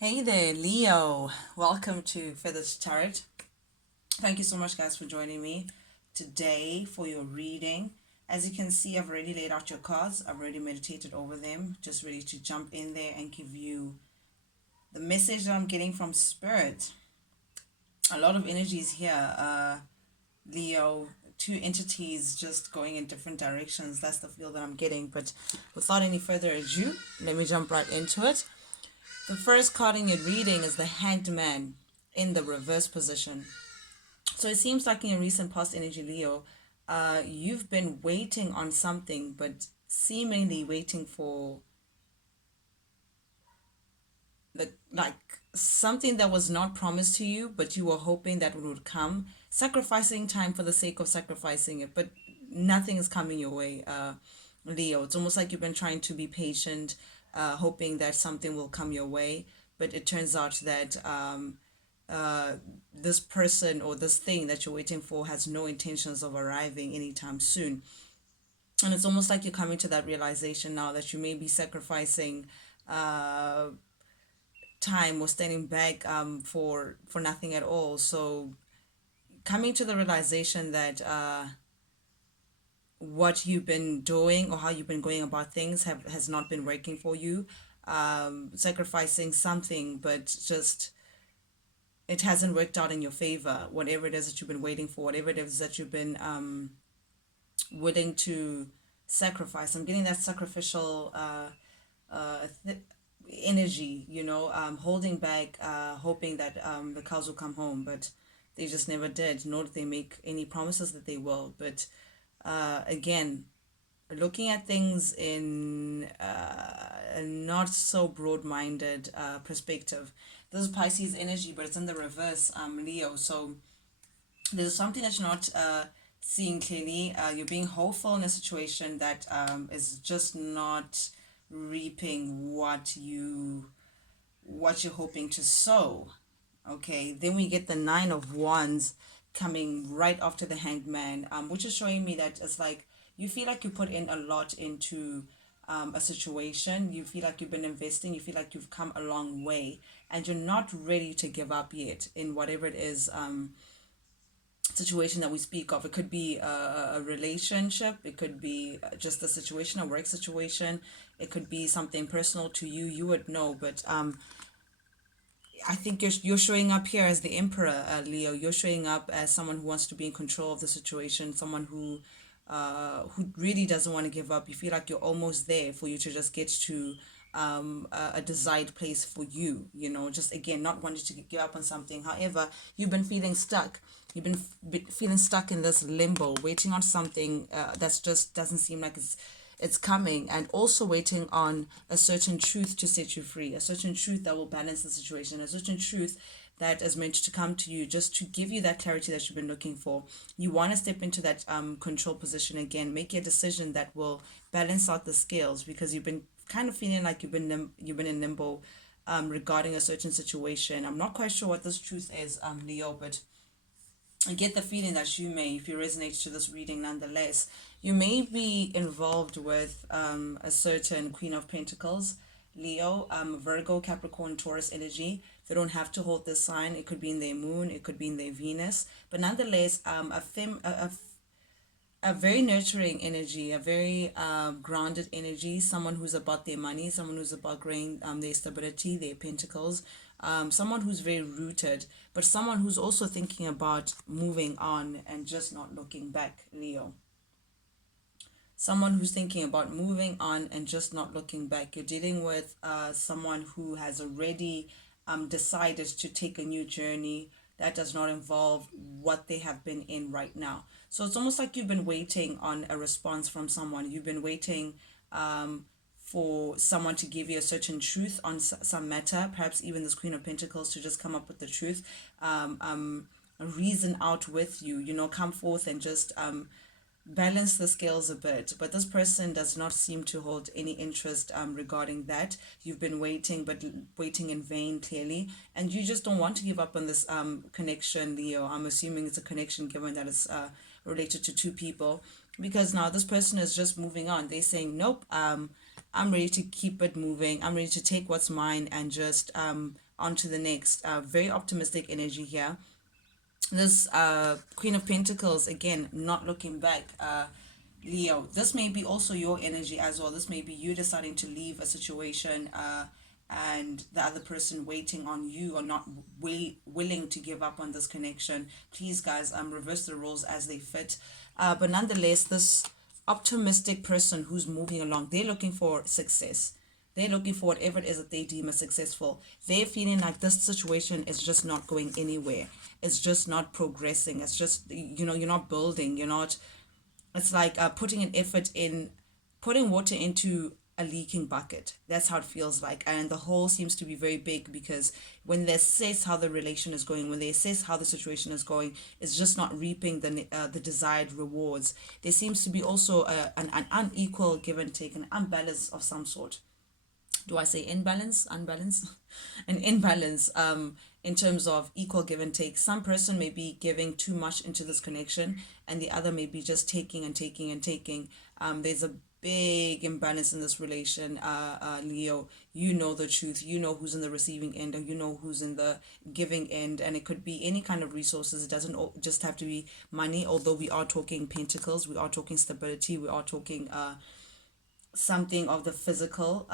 Hey there, Leo. Welcome to Feathers Tarot. Thank you so much, guys, for joining me today for your reading. As you can see, I've already laid out your cards. I've already meditated over them. Just ready to jump in there and give you the message that I'm getting from Spirit. A lot of energies here, Leo. Two entities just going in different directions. That's the feel that I'm getting. But without any further ado, let me jump right into it. The first card in your reading is the Hanged Man in the reverse position. So it seems like in your recent past energy, Leo, you've been waiting on something, but seemingly waiting for like something that was not promised to you, but you were hoping that it would come. Sacrificing time for the sake of sacrificing it, but nothing is coming your way, Leo. It's almost like you've been trying to be patient, hoping that something will come your way, but it turns out that this person or this thing that you're waiting for has no intentions of arriving anytime soon. And it's almost like you're coming to that realization now that you may be sacrificing time or standing back for nothing at all. So coming to the realization that what you've been doing or how you've been going about things has not been working for you, sacrificing something, but just it hasn't worked out in your favor. Whatever it is that you've been waiting for, whatever it is that you've been willing to sacrifice. I'm getting that sacrificial energy, holding back, hoping that the cows will come home, but they just never did, nor did they make any promises that they will. But again, looking at things in a not so broad-minded perspective. This is Pisces energy, but it's in the reverse, Leo. So there's something that you're not seeing clearly. You're being hopeful in a situation that is just not reaping what you're hoping to sow. Okay, then we get the Nine of Wands coming right after the Hanged Man, which is showing me that it's like you feel like you put in a lot into a situation. You feel like you've been investing. You feel like you've come a long way, and you're not ready to give up yet in whatever it is situation that we speak of. It could be a relationship, it could be just a situation, a work situation, it could be something personal to you. You would know, but I think you're showing up here as the emperor, Leo. You're showing up as someone who wants to be in control of the situation, someone who really doesn't want to give up. You feel like you're almost there for you to just get to a desired place for you, just again, not wanting to give up on something. However, you've been feeling stuck. You've been feeling stuck in this limbo, waiting on something that's just doesn't seem like it's coming, and also waiting on a certain truth to set you free, a certain truth that will balance the situation, a certain truth that is meant to come to you just to give you that clarity that you've been looking for. You want to step into that control position again, make a decision that will balance out the scales, because you've been kind of feeling like you've been in limbo regarding a certain situation. I'm not quite sure what this truth is, Leo, but I get the feeling that you may, if you resonate to this reading nonetheless, you may be involved with a certain Queen of Pentacles, Leo, Virgo, Capricorn, Taurus energy. They don't have to hold this sign. It could be in their moon, it could be in their Venus, but nonetheless, a very nurturing energy, a very grounded energy, someone who's about their money, someone who's about growing their stability, their pentacles, someone who's very rooted, but someone who's also thinking about moving on and just not looking back, Leo. Someone who's thinking about moving on and just not looking back. You're dealing with someone who has already decided to take a new journey that does not involve what they have been in right now. So it's almost like you've been waiting on a response from someone. You've been waiting for someone to give you a certain truth on some matter, perhaps even this Queen of Pentacles to just come up with the truth, reason out with you, come forth and just balance the scales a bit. But this person does not seem to hold any interest regarding that. You've been waiting, but waiting in vain, clearly, and you just don't want to give up on this connection, Leo. I'm assuming it's a connection given that it's related to two people, because now this person is just moving on. They're saying, nope, I'm ready to keep it moving. I'm ready to take what's mine and just on to the next. Very optimistic energy here. This Queen of Pentacles, again, not looking back. Leo, this may be also your energy as well. This may be you deciding to leave a situation, and the other person waiting on you, or not willing to give up on this connection. Please, guys, reverse the roles as they fit. But nonetheless, this optimistic person who's moving along, they're looking for success. They're looking for whatever it is that they deem as successful. They're feeling like this situation is just not going anywhere. It's just not progressing. It's just, you're not building. You're not, it's like putting an effort in, putting water into a leaking bucket. That's how it feels like. And the hole seems to be very big, because when they assess how the relation is going, when they assess how the situation is going, it's just not reaping the desired rewards. There seems to be also an unequal give and take, an imbalance of some sort. Do I say imbalance, unbalance? An imbalance in terms of equal give and take. Some person may be giving too much into this connection, and the other may be just taking and taking and taking. There's a big imbalance in this relation, Leo. You know the truth. You know who's in the receiving end, and you know who's in the giving end. And it could be any kind of resources. It doesn't just have to be money, although we are talking pentacles. We are talking stability. We are talking something of the physical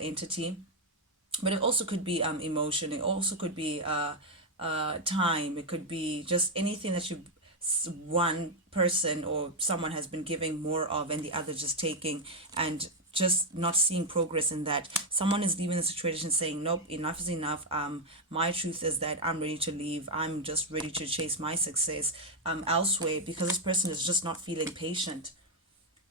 entity. But it also could be emotion. It also could be time. It could be just anything that one person or someone has been giving more of, and the other just taking, and just not seeing progress in that. Someone is leaving the situation saying, nope, enough is enough. My truth is that I'm ready to leave. I'm just ready to chase my success elsewhere, because this person is just not feeling patient.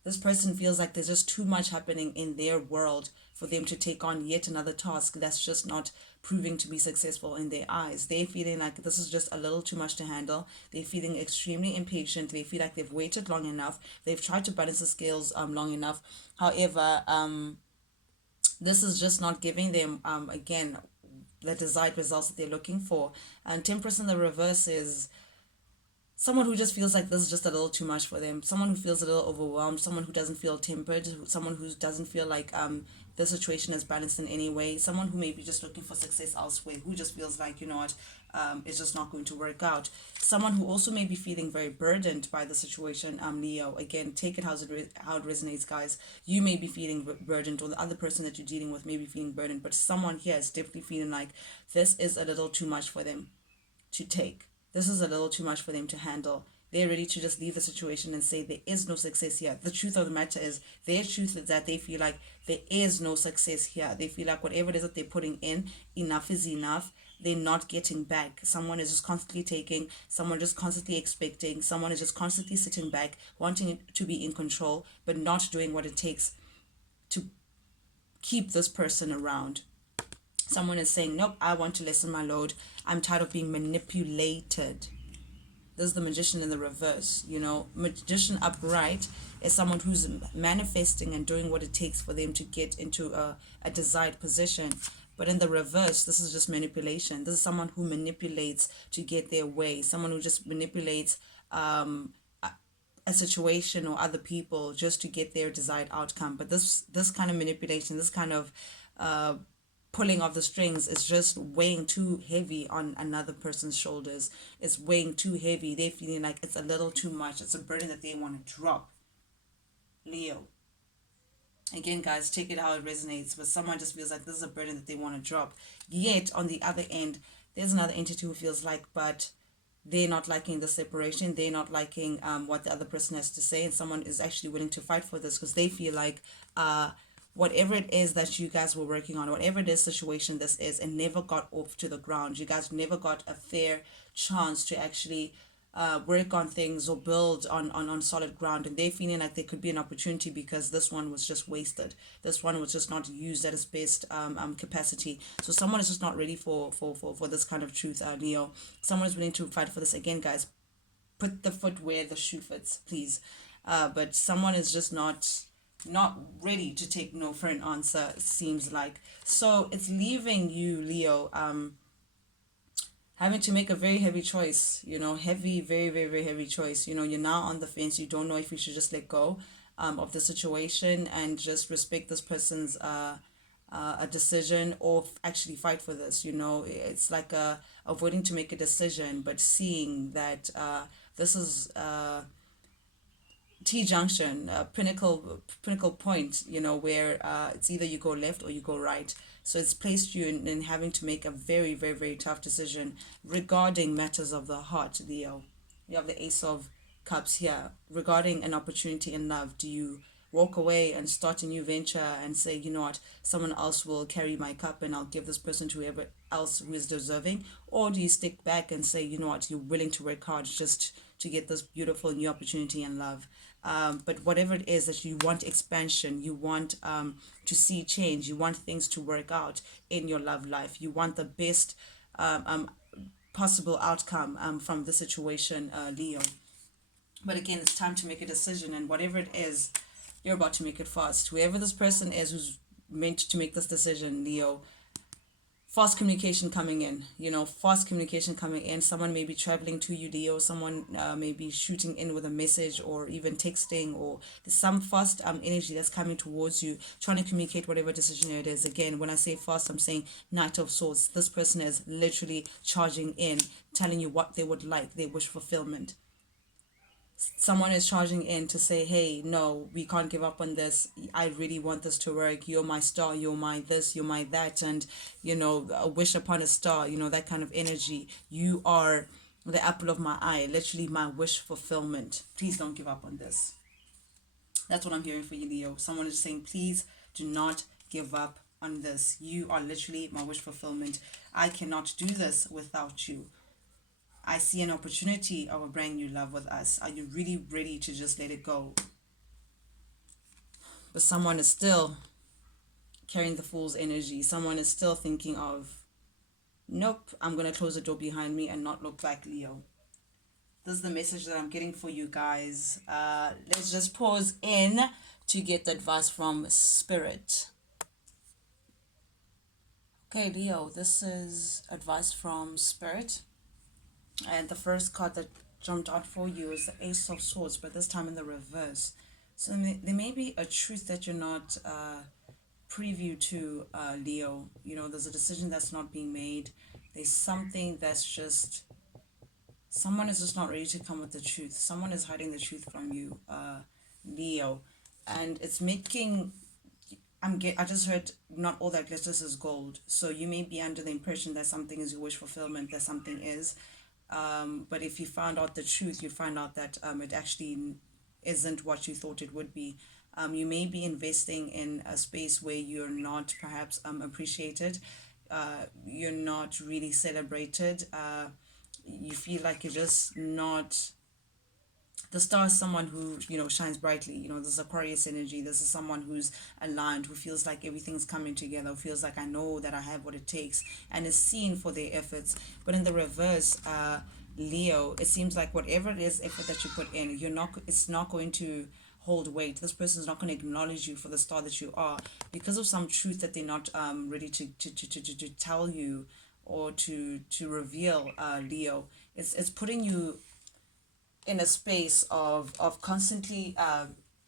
This person feels like there's just too much happening in their world for them to take on yet another task that's just not proving to be successful in their eyes. They're feeling like this is just a little too much to handle. They're feeling extremely impatient. They feel like they've waited long enough. They've tried to balance the scales long enough. However, this is just not giving them, again, the desired results that they're looking for. And Temperance in the reverse is someone who just feels like this is just a little too much for them. Someone who feels a little overwhelmed. Someone who doesn't feel tempered. Someone who doesn't feel like the situation is balanced in any way. Someone who may be just looking for success elsewhere. Who just feels like, you know what, it's just not going to work out. Someone who also may be feeling very burdened by the situation. Leo, again, take it how it resonates, guys. You may be feeling burdened, or the other person that you're dealing with may be feeling burdened. But someone here is definitely feeling like this is a little too much for them to take. This is a little too much for them to handle. They're ready to just leave the situation and say there is no success here. The truth of the matter is, their truth is that they feel like there is no success here. They feel like whatever it is that they're putting in, enough is enough. They're not getting back. Someone is just constantly taking, someone just constantly expecting, someone is just constantly sitting back, wanting to be in control, but not doing what it takes to keep this person around. Someone is saying, nope, I want to lessen my load. I'm tired of being manipulated. This is the Magician in the reverse. Magician upright is someone who's manifesting and doing what it takes for them to get into a desired position. But in the reverse, this is just manipulation. This is someone who manipulates to get their way. Someone who just manipulates a situation or other people just to get their desired outcome. But this kind of manipulation, this kind of pulling of the strings is just weighing too heavy on another person's shoulders. It's weighing too heavy. They're feeling like it's a little too much. It's a burden that they want to drop. Leo. Again, guys, take it how it resonates. But someone just feels like this is a burden that they want to drop. Yet, on the other end, there's another entity who feels like, but they're not liking the separation. They're not liking what the other person has to say. And someone is actually willing to fight for this because they feel like whatever it is that you guys were working on, whatever this situation this is, and never got off to the ground. You guys never got a fair chance to actually work on things or build on solid ground. And they're feeling like there could be an opportunity because this one was just wasted. This one was just not used at its best capacity. So someone is just not ready for this kind of truth, Leo. Someone is willing to fight for this. Again, guys, put the foot where the shoe fits, please. But someone is just not ready to take no for an answer, it seems like. So it's leaving you, Leo, having to make a very heavy choice, very, very, very heavy choice. You're now on the fence. You don't know if you should just let go of the situation and just respect this person's a decision or actually fight for this. It's like avoiding to make a decision, but seeing that this is T junction, pinnacle point, where it's either you go left or you go right. So it's placed you in having to make a very, very, very tough decision regarding matters of the heart, Leo. You have the Ace of Cups here. Regarding an opportunity in love, do you walk away and start a new venture and say, you know what, someone else will carry my cup and I'll give this person to whoever else who is deserving? Or do you stick back and say, you know what, you're willing to work hard just to get this beautiful new opportunity in love? But whatever it is that you want expansion, you want to see change, you want things to work out in your love life, you want the best possible outcome from the situation, Leo. But again, it's time to make a decision, and whatever it is, you're about to make it fast. Whoever this person is who's meant to make this decision, Leo, fast communication coming in, fast communication coming in. Someone may be traveling to you, Leo. Someone may be shooting in with a message or even texting, or there's some fast energy that's coming towards you, trying to communicate whatever decision it is. Again, when I say fast, I'm saying Knight of Swords. This person is literally charging in, telling you what they would like, they wish fulfillment. Someone is charging in to say, hey, no, we can't give up on this. I really want this to work. You're my star, you're my this, you're my that. And a wish upon a star, that kind of energy. You are the apple of my eye, literally my wish fulfillment. Please don't give up on this. That's what I'm hearing for you, Leo. Someone is saying, please do not give up on this. You are literally my wish fulfillment. I cannot do this without you. I see an opportunity of a brand new love with us. Are you really ready to just let it go? But someone is still carrying the fool's energy. Someone is still thinking of, nope, I'm going to close the door behind me and not look back, Leo. This is the message that I'm getting for you guys. Let's just pause in to get the advice from Spirit. Okay, Leo, this is advice from Spirit. And the first card that jumped out for you is the Ace of Swords, but this time in the reverse. So there may be a truth that you're not preview to, Leo. There's a decision that's not being made. There's something that's just, someone is just not ready to come with the truth. Someone is hiding the truth from you, Leo. And it's making, I just heard not all that glitters is gold. So you may be under the impression that something is your wish fulfillment, that something is. But if you found out the truth, you find out that it actually isn't what you thought it would be. You may be investing in a space where you're not perhaps appreciated. You're not really celebrated. You feel like you're just not. The star is someone who shines brightly. This is Aquarius energy. This is someone who's aligned, who feels like everything's coming together, who feels like I know that I have what it takes, and is seen for their efforts. But in the reverse, Leo, it seems like whatever it is effort that you put in, it's not going to hold weight. This person is not going to acknowledge you for the star that you are because of some truth that they're not ready to tell you or to reveal, Leo. It's putting you in a space of constantly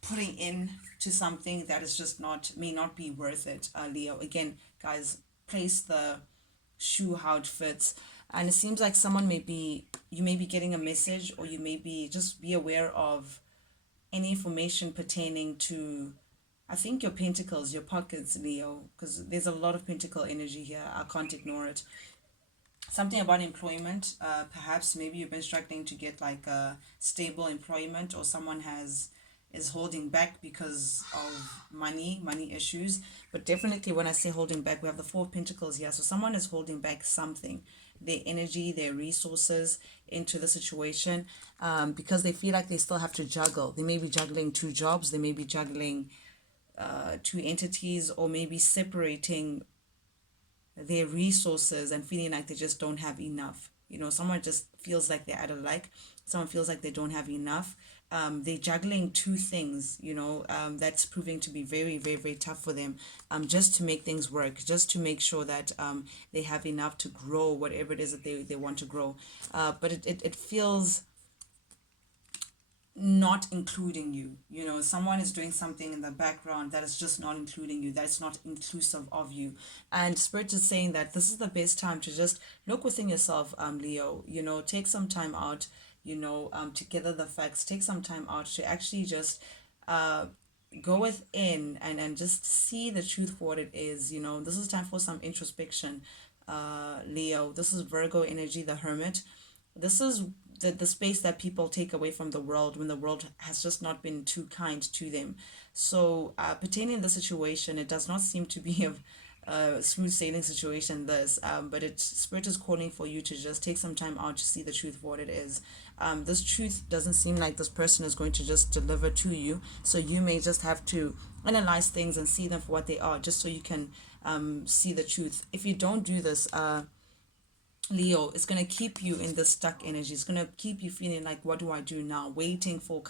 putting in to something that is just may not be worth it, Leo. Again, guys, place the shoe how it fits. And it seems like you may be getting a message, or you may just be aware of any information pertaining to, I think, your pentacles, your pockets, Leo, because there's a lot of pentacle energy here. I can't ignore it. Something about employment, perhaps maybe you've been struggling to get like a stable employment, or someone is holding back because of money issues. But definitely when I say holding back, we have the Four of Pentacles here. So someone is holding back something, their energy, their resources into the situation, because they feel like they still have to juggle. They may be juggling two jobs, they may be juggling two entities, or maybe separating their resources and feeling like they just don't have enough. Someone just feels like they're out of luck. Someone feels like they don't have enough. They're juggling two things, that's proving to be very, very, very tough for them, just to make things work, just to make sure that they have enough to grow whatever it is that they want to grow. But it feels not including you. You know, someone is doing something in the background that is just not including you, that's not inclusive of you. And Spirit is saying that this is the best time to just look within yourself, Leo. You know, take some time out, to gather the facts, take some time out to actually just uh go within and just see the truth for what it is. You know, this is time for some introspection, Leo. This is Virgo energy, the Hermit. This is the space that people take away from the world when the world has just not been too kind to them. So pertaining to the situation, it does not seem to be a smooth sailing situation, this, but it Spirit is calling for you to just take some time out to see the truth for what it is. This truth doesn't seem like this person is going to just deliver to you, so you may just have to analyze things and see them for what they are, just so you can see the truth. If you don't do this, Leo, it's going to keep you in the stuck energy. It's going to keep you feeling like, what do I do now? Waiting for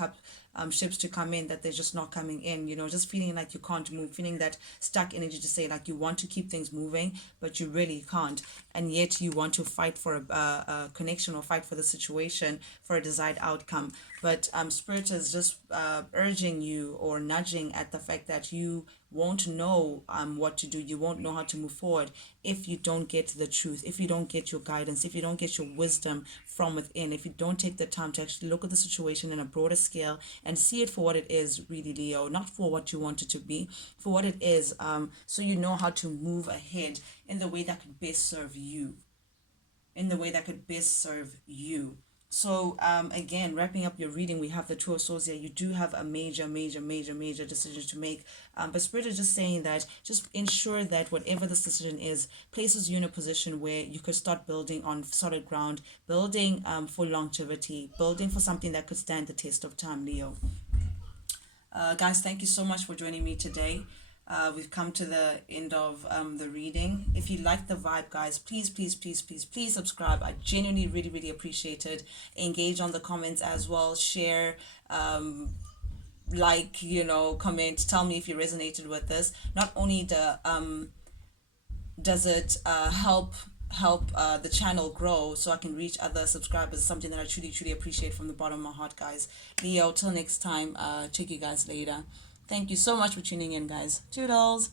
ships to come in that they're just not coming in, just feeling like you can't move, feeling that stuck energy to say like you want to keep things moving, but you really can't. And yet you want to fight for a connection or fight for the situation for a desired outcome. But Spirit is just urging you or nudging at the fact that you won't know what to do. You won't know how to move forward if you don't get the truth, if you don't get your guidance, if you don't get your wisdom from within, if you don't take the time to actually look at the situation in a broader scale and see it for what it is, really, Leo, not for what you want it to be, for what it is, so you know how to move ahead in the way that could best serve you, in the way that could best serve you. So again, wrapping up your reading, we have the Two of Swords here. You do have a major, major, major, major decision to make. But Spirit is just saying that just ensure that whatever this decision is places you in a position where you could start building on solid ground, building for longevity, building for something that could stand the test of time, Leo. Guys, thank you so much for joining me today. We've come to the end of the reading. If you like the vibe, guys, please, please, please, please, please subscribe. I genuinely really, really appreciate it. Engage on the comments as well. Share, comment. Tell me if you resonated with this. Not only does it help the channel grow so I can reach other subscribers, something that I truly, truly appreciate from the bottom of my heart, guys. Leo, till next time, check you guys later. Thank you so much for tuning in, guys. Toodles.